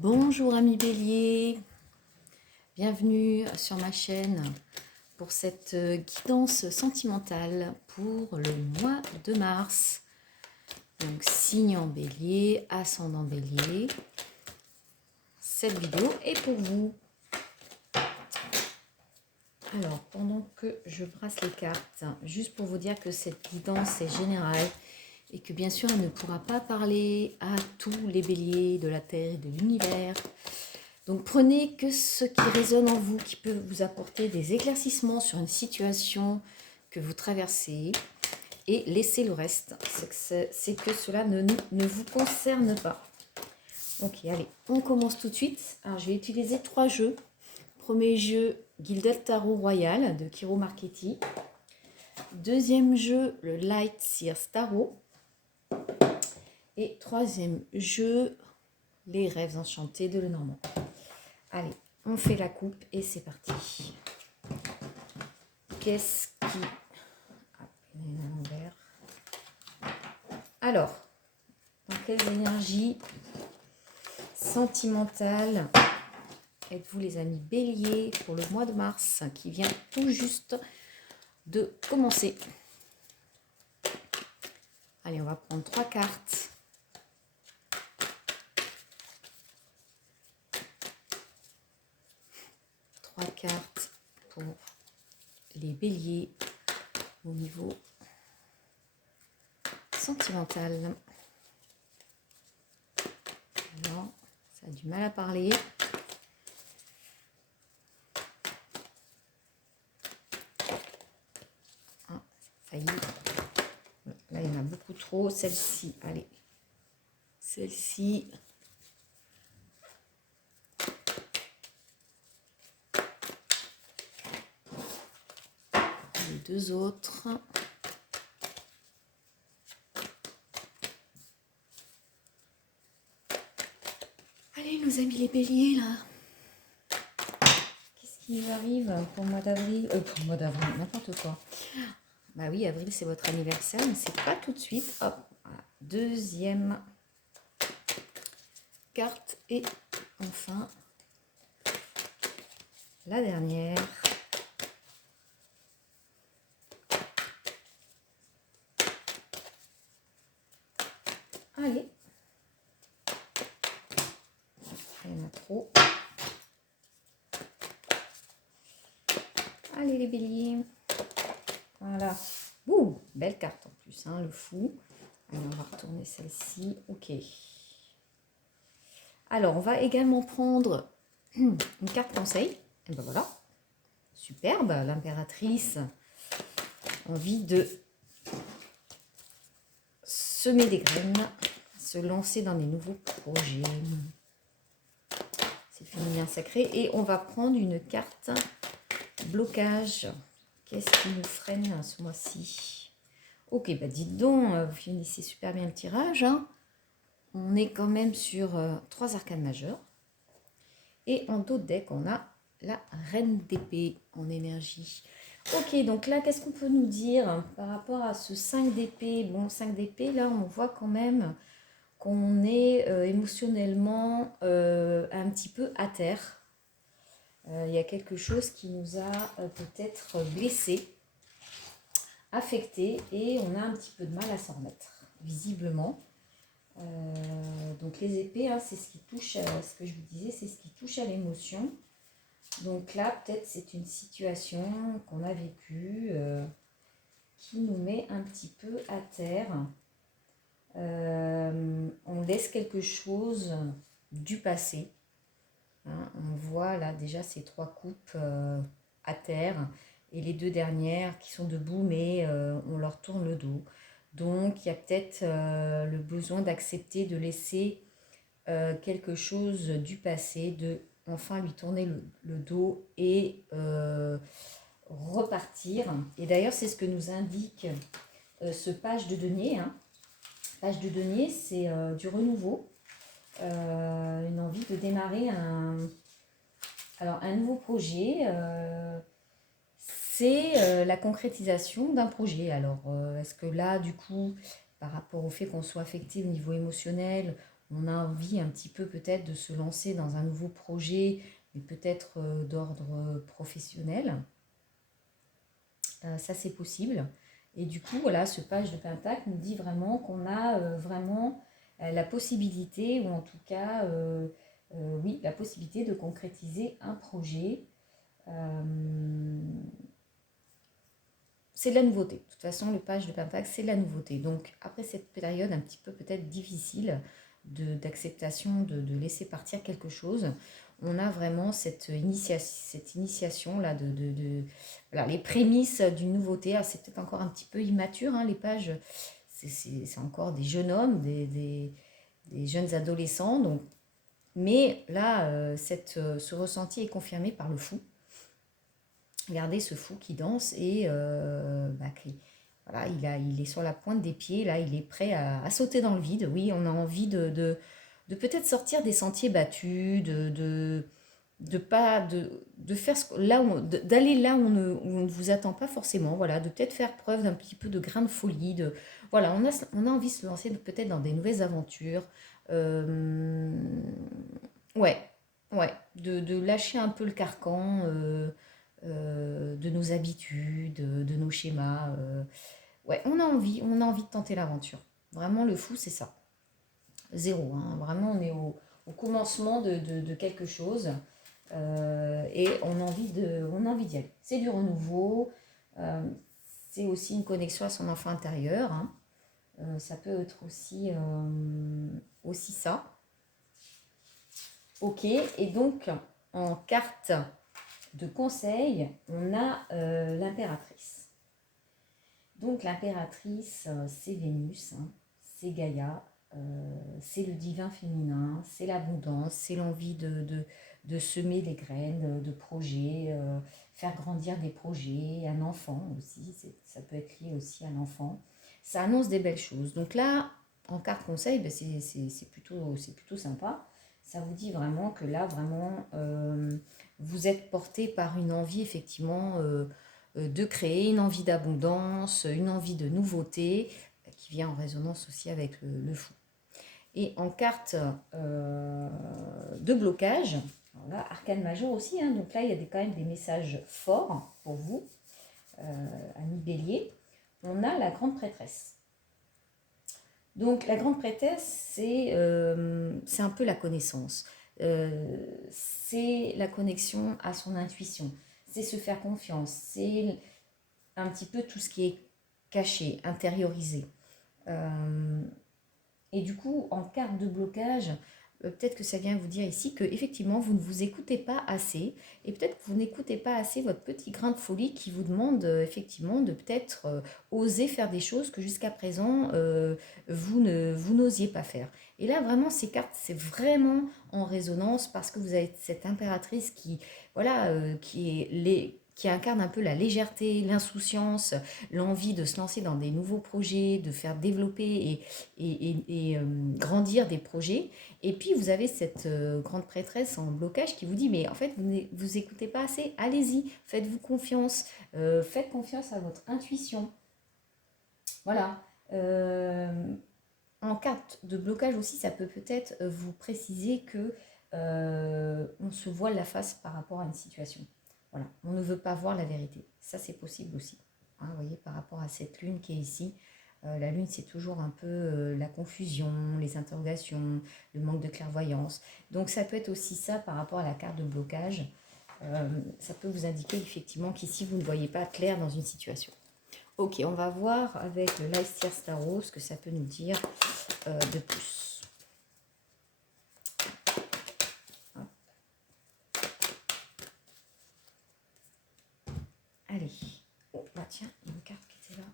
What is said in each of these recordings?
Bonjour amis Bélier, bienvenue sur ma chaîne pour cette guidance sentimentale pour le mois de mars. Donc signe en Bélier, ascendant Bélier, cette vidéo est pour vous. Alors pendant que je brasse les cartes, juste pour vous dire que cette guidance est générale et que bien sûr elle ne pourra pas parler à tous les béliers de la Terre et de l'univers. Donc prenez que ce qui résonne en vous, qui peut vous apporter des éclaircissements sur une situation que vous traversez et laissez le reste. C'est que cela ne vous concerne pas. Ok, allez, on commence tout de suite. Alors je vais utiliser 3 jeux. Premier jeu, Gilded Tarot Royal de Kiro Marchetti. Deuxième jeu, le Light Seers Tarot. Et troisième jeu, les rêves enchantés de Lenormand. Allez, on fait la coupe et c'est parti. Qu'est-ce qui... Alors, dans quelles énergies sentimentales êtes-vous les amis Bélier pour le mois de mars qui vient tout juste de commencer? Allez, on va prendre 3 cartes. Cartes pour les béliers au niveau sentimental. Alors, ça a du mal à parler. Ah, ça y est. Là, il y en a beaucoup trop. Celle-ci, allez. Celle-ci. Les 2 autres. Allez, nos amis les béliers, là. Qu'est-ce qui nous arrive pour le mois d'avril? Pour le mois d'avril, n'importe quoi. Bah oui, avril, c'est votre anniversaire, mais c'est pas tout de suite. Hop, voilà. Deuxième carte. Et enfin, la dernière. Allez. Il y en a trop. Allez les béliers. Voilà. Ouh, belle carte en plus, hein, le fou. Allez, on va retourner celle-ci. Ok. Alors, on va également prendre une carte conseil. Et ben voilà. Superbe. L'impératrice. Envie de semer des graines, se lancer dans des nouveaux projets. C'est féminin sacré. Et on va prendre une carte blocage. Qu'est-ce qui nous freine ce mois-ci? Ok, bah dites donc, vous finissez super bien le tirage. Hein. On est quand même sur 3 arcanes majeures. Et en dos de deck, on a la reine d'épée en énergie. Ok, donc là, qu'est-ce qu'on peut nous dire par rapport à ce 5 d'épée? Bon, 5 d'épée, là, on voit quand même qu'on est émotionnellement un petit peu à terre. Il y a quelque chose qui nous a peut-être blessé, affecté, et on a un petit peu de mal à s'en remettre, visiblement. Donc les épées, hein, c'est ce qui touche, ce que je vous disais, c'est ce qui touche à l'émotion. Donc là, peut-être c'est une situation qu'on a vécue qui nous met un petit peu à terre. On laisse quelque chose du passé. Hein, on voit là déjà ces 3 coupes à terre et les 2 dernières qui sont debout, mais on leur tourne le dos. Donc il y a peut-être le besoin d'accepter de laisser quelque chose du passé, de enfin lui tourner le dos et repartir. Et d'ailleurs, c'est ce que nous indique ce page de denier. Hein. Page de denier, c'est du renouveau, une envie de démarrer un nouveau projet. C'est la concrétisation d'un projet. Alors, est-ce que là, du coup, par rapport au fait qu'on soit affecté au niveau émotionnel, on a envie un petit peu peut-être de se lancer dans un nouveau projet, mais peut-être d'ordre professionnel. Ça, c'est possible. Et du coup, voilà, ce page de Pentacle nous dit vraiment qu'on a vraiment la possibilité, ou en tout cas, oui, la possibilité de concrétiser un projet. C'est de la nouveauté. De toute façon, le page de Pentacle, c'est de la nouveauté. Donc, après cette période un petit peu peut-être difficile d'acceptation, de laisser partir quelque chose, on a vraiment cette initiation-là, voilà, les prémices d'une nouveauté. Ah, c'est peut-être encore un petit peu immature, hein, les pages. C'est encore des jeunes hommes, des jeunes adolescents. Donc, mais là, ce ressenti est confirmé par le fou. Regardez ce fou qui danse et voilà, il est sur la pointe des pieds, là, il est prêt à sauter dans le vide. Oui, on a envie de peut-être sortir des sentiers battus, de faire d'aller là où on ne vous attend pas forcément, voilà, de peut-être faire preuve d'un petit peu de grain de folie, voilà, on a envie de se lancer peut-être dans des nouvelles aventures. Euh, ouais, ouais, de lâcher un peu le carcan. De nos habitudes, de nos schémas. Ouais, on a envie de tenter l'aventure. Vraiment, le fou, c'est ça. Zéro, hein. Vraiment, on est au commencement de quelque chose et on a envie d'y aller. C'est du renouveau, c'est aussi une connexion à son enfant intérieur, hein. Ça peut être aussi ça. Ok, et donc, en carte de conseil, on a l'impératrice. Donc l'impératrice, c'est Vénus, hein, c'est Gaïa, c'est le divin féminin, c'est l'abondance, c'est l'envie de semer des graines, de projets, faire grandir des projets, un enfant aussi, ça peut être lié aussi à l'enfant. Ça annonce des belles choses. Donc là, en carte conseil, ben c'est plutôt sympa. Ça vous dit vraiment que là, vraiment, vous êtes porté par une envie, effectivement, de créer, une envie d'abondance, une envie de nouveauté, qui vient en résonance aussi avec le fou. Et en carte de blocage, là, arcane majeur aussi, hein, donc là, il y a quand même des messages forts pour vous, amis bélier. On a la grande prêtresse. Donc la grande prêtresse, c'est un peu la connaissance. C'est la connexion à son intuition. C'est se faire confiance. C'est un petit peu tout ce qui est caché, intériorisé. Et du coup, en carte de blocage, peut-être que ça vient vous dire ici que effectivement vous ne vous écoutez pas assez, et peut-être que vous n'écoutez pas assez votre petit grain de folie qui vous demande effectivement de peut-être oser faire des choses que jusqu'à présent vous n'osiez pas faire. Et là vraiment ces cartes, c'est vraiment en résonance parce que vous avez cette impératrice qui voilà qui incarne un peu la légèreté, l'insouciance, l'envie de se lancer dans des nouveaux projets, de faire développer et grandir des projets. Et puis vous avez cette grande prêtresse en blocage qui vous dit mais en fait vous écoutez pas assez, allez-y, faites-vous confiance, faites confiance à votre intuition. Voilà. En carte de blocage aussi, ça peut peut-être vous préciser que on se voile la face par rapport à une situation. Voilà, on ne veut pas voir la vérité. Ça, c'est possible aussi. Hein, vous voyez, par rapport à cette lune qui est ici, la lune, c'est toujours un peu la confusion, les interrogations, le manque de clairvoyance. Donc, ça peut être aussi ça par rapport à la carte de blocage. Ça peut vous indiquer effectivement qu'ici, vous ne voyez pas clair dans une situation. Ok, on va voir avec le Light Seer Tarot ce que ça peut nous dire de plus. Hop. Allez. Oh, bah tiens, il y a une carte qui était là.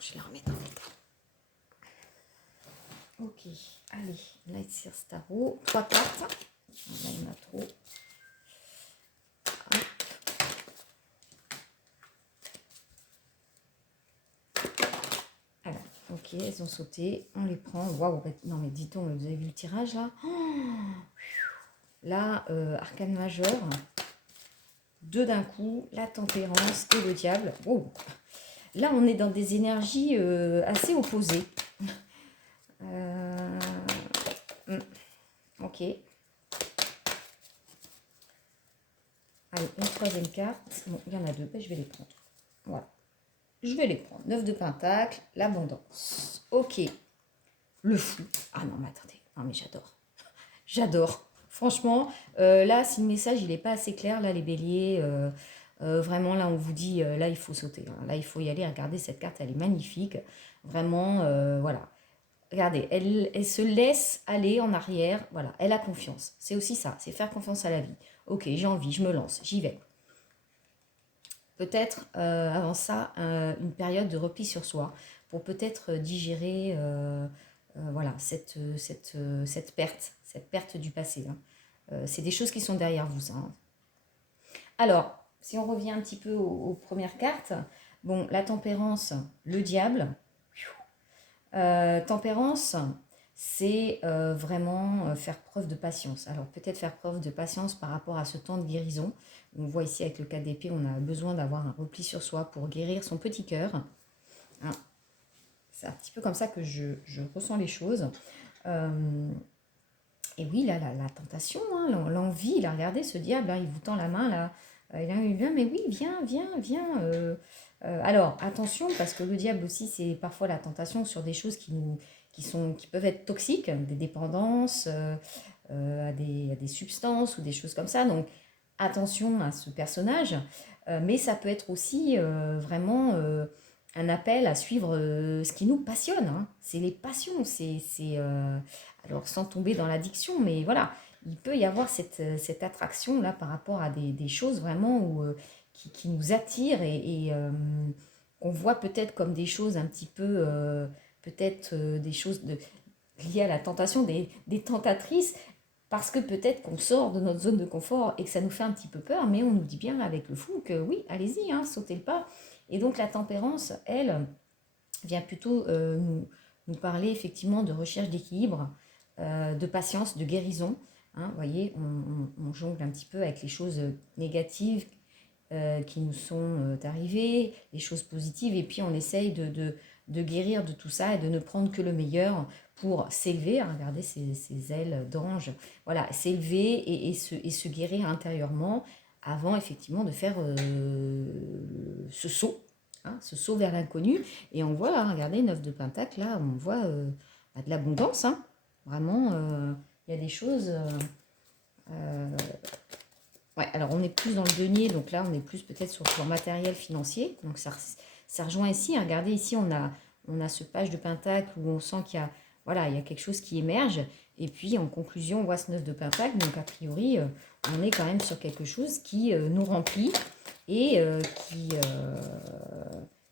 Je vais la remettre dans l'état. Ok, allez, Light Seer Tarot. 3 cartes. Là, il y en a trop. Hop. Alors, ok, elles ont sauté. On les prend. Waouh, non mais dis-donc, vous avez vu le tirage là? Là, arcane majeur. 2 d'un coup, la tempérance et le diable. Oh. là, on est dans des énergies assez opposées. Ok. Allez, une troisième carte. Bon, il y en a deux, ben, je vais les prendre. Voilà. Je vais les prendre. 9 de Pentacle, l'abondance. Ok. Le fou. Ah non, mais attendez. Non, mais j'adore. J'adore. Franchement, là, si le message, il n'est pas assez clair, là, les béliers, vraiment, là, on vous dit, là, il faut sauter. Hein. Là, il faut y aller. Regardez, cette carte, elle est magnifique. Vraiment, voilà. Regardez, elle se laisse aller en arrière. Voilà, elle a confiance. C'est aussi ça, c'est faire confiance à la vie. Ok, j'ai envie, je me lance, j'y vais. Peut-être avant ça, une période de repli sur soi pour peut-être digérer voilà, cette perte du passé. Hein. C'est des choses qui sont derrière vous. Ça, hein. Alors, si on revient un petit peu aux premières cartes, bon, la tempérance, le diable. Tempérance, c'est vraiment faire preuve de patience. Alors peut-être faire preuve de patience par rapport à ce temps de guérison. On voit ici avec le 4 d'épée, on a besoin d'avoir un repli sur soi pour guérir son petit cœur. Hein. C'est un petit peu comme ça que je ressens les choses. Et oui, là, la tentation, hein, l'envie, là, regardez ce diable, là, il vous tend la main, là. Il a eu bien, mais oui, viens, viens, viens. Alors, attention, parce que le diable aussi, c'est parfois la tentation sur des choses qui peuvent être toxiques, des dépendances à des substances ou des choses comme ça. Donc, attention à ce personnage. Mais ça peut être aussi vraiment un appel à suivre ce qui nous passionne. Hein. C'est les passions, alors sans tomber dans l'addiction, mais voilà, il peut y avoir cette attraction-là par rapport à des choses vraiment qui nous attirent et qu'on voit peut-être comme des choses un petit peu, peut-être des choses liées à la tentation, des tentatrices, parce que peut-être qu'on sort de notre zone de confort et que ça nous fait un petit peu peur, mais on nous dit bien avec le fou que oui, allez-y, hein, sautez le pas. Et donc la tempérance, elle, vient plutôt nous parler effectivement de recherche d'équilibre, de patience, de guérison. Hein, vous voyez, on jongle un petit peu avec les choses négatives qui nous sont arrivées, les choses positives, et puis on essaye de guérir de tout ça et de ne prendre que le meilleur pour s'élever. Hein, regardez ces ailes d'ange, voilà, s'élever et se guérir intérieurement avant effectivement de faire ce saut. Hein, ce saut vers l'inconnu. Et on voit, là, regardez, 9 de Pentacle, là, on voit de l'abondance. Hein. Vraiment, il y a des choses... ouais, alors on est plus dans le denier, donc là, on est plus peut-être sur le plan matériel, financier. Donc ça rejoint ici. Hein. Regardez, ici, on a ce page de Pentacle où on sent qu'il y a, voilà, il y a quelque chose qui émerge. Et puis, en conclusion, on voit ce 9 de Pentacle. Donc, a priori, on est quand même sur quelque chose qui nous remplit et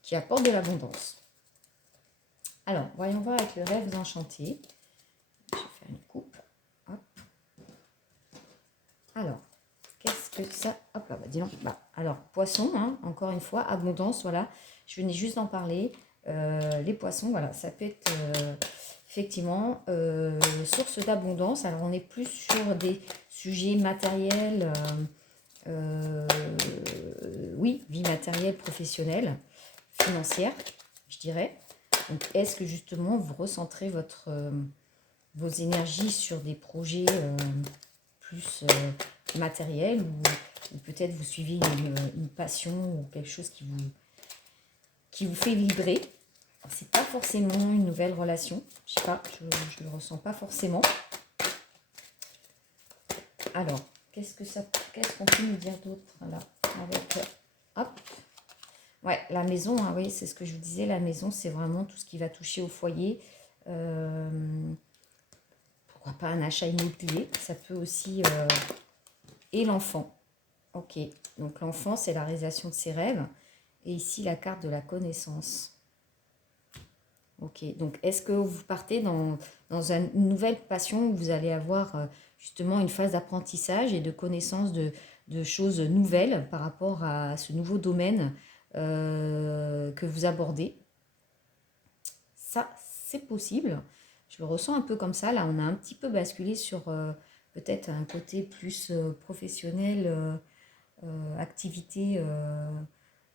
qui apporte de l'abondance. Alors, voyons voir avec le rêve enchanté. Je vais faire une coupe. Hop. Alors, qu'est-ce que ça... Hop là, bah, dis donc. Bah, alors, poisson, hein, encore une fois, abondance, voilà. Je venais juste d'en parler. Les poissons, voilà, ça peut être effectivement source d'abondance. Alors, on est plus sur des sujets matériels, oui, vie matérielle, professionnelle, financière, je dirais. Donc, est-ce que justement vous recentrez vos énergies sur des projets plus matériels ou peut-être vous suivez une passion ou quelque chose qui vous fait vibrer? C'est pas forcément une nouvelle relation, je sais pas, je le ressens pas forcément. Alors, qu'est-ce qu'on peut nous dire d'autre là avec hop. Ouais, la maison, hein, oui, c'est ce que je vous disais, la maison, c'est vraiment tout ce qui va toucher au foyer. Pourquoi pas un achat immobilier, ça peut aussi... et l'enfant. Ok, donc l'enfant, c'est la réalisation de ses rêves. Et ici, la carte de la connaissance. Ok, donc est-ce que vous partez dans une nouvelle passion où vous allez avoir justement une phase d'apprentissage et de connaissance de choses nouvelles par rapport à ce nouveau domaine que vous abordez? Ça, c'est possible. Je le ressens un peu comme ça. Là, on a un petit peu basculé sur peut-être un côté plus professionnel, activité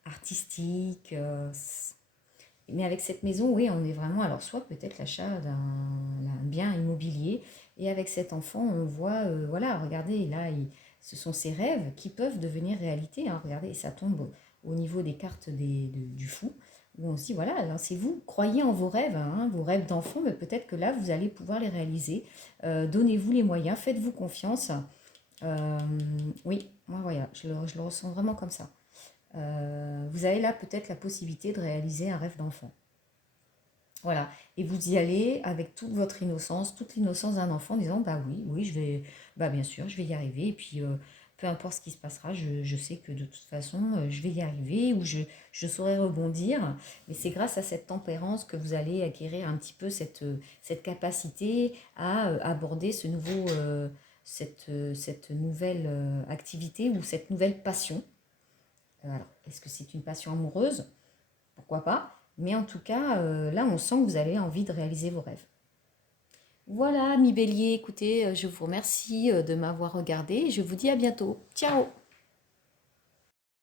artistique. Mais avec cette maison, oui, on est vraiment, alors soit peut-être l'achat d'un bien immobilier, et avec cet enfant, on voit, voilà, regardez, là, ce sont ses rêves qui peuvent devenir réalité, hein, regardez, ça tombe au niveau des cartes du fou, où on se dit, voilà, lancez-vous, croyez en hein, vos rêves d'enfant, mais peut-être que là, vous allez pouvoir les réaliser. Donnez-vous les moyens, faites-vous confiance. Euh, oui, moi, voilà, je le ressens vraiment comme ça. Vous avez là peut-être la possibilité de réaliser un rêve d'enfant. Voilà. Et vous y allez avec toute votre innocence, toute l'innocence d'un enfant, en disant, bah oui, oui, je vais, bah bien sûr, je vais y arriver. Et puis, peu importe ce qui se passera, je sais que de toute façon, je vais y arriver ou je saurai rebondir. Mais c'est grâce à cette tempérance que vous allez acquérir un petit peu cette capacité à aborder cette nouvelle activité ou cette nouvelle passion. Alors, est-ce que c'est une passion amoureuse? Pourquoi pas? Mais en tout cas, là, on sent que vous avez envie de réaliser vos rêves. Voilà, mi bélier, écoutez, je vous remercie de m'avoir regardé et je vous dis à bientôt. Ciao!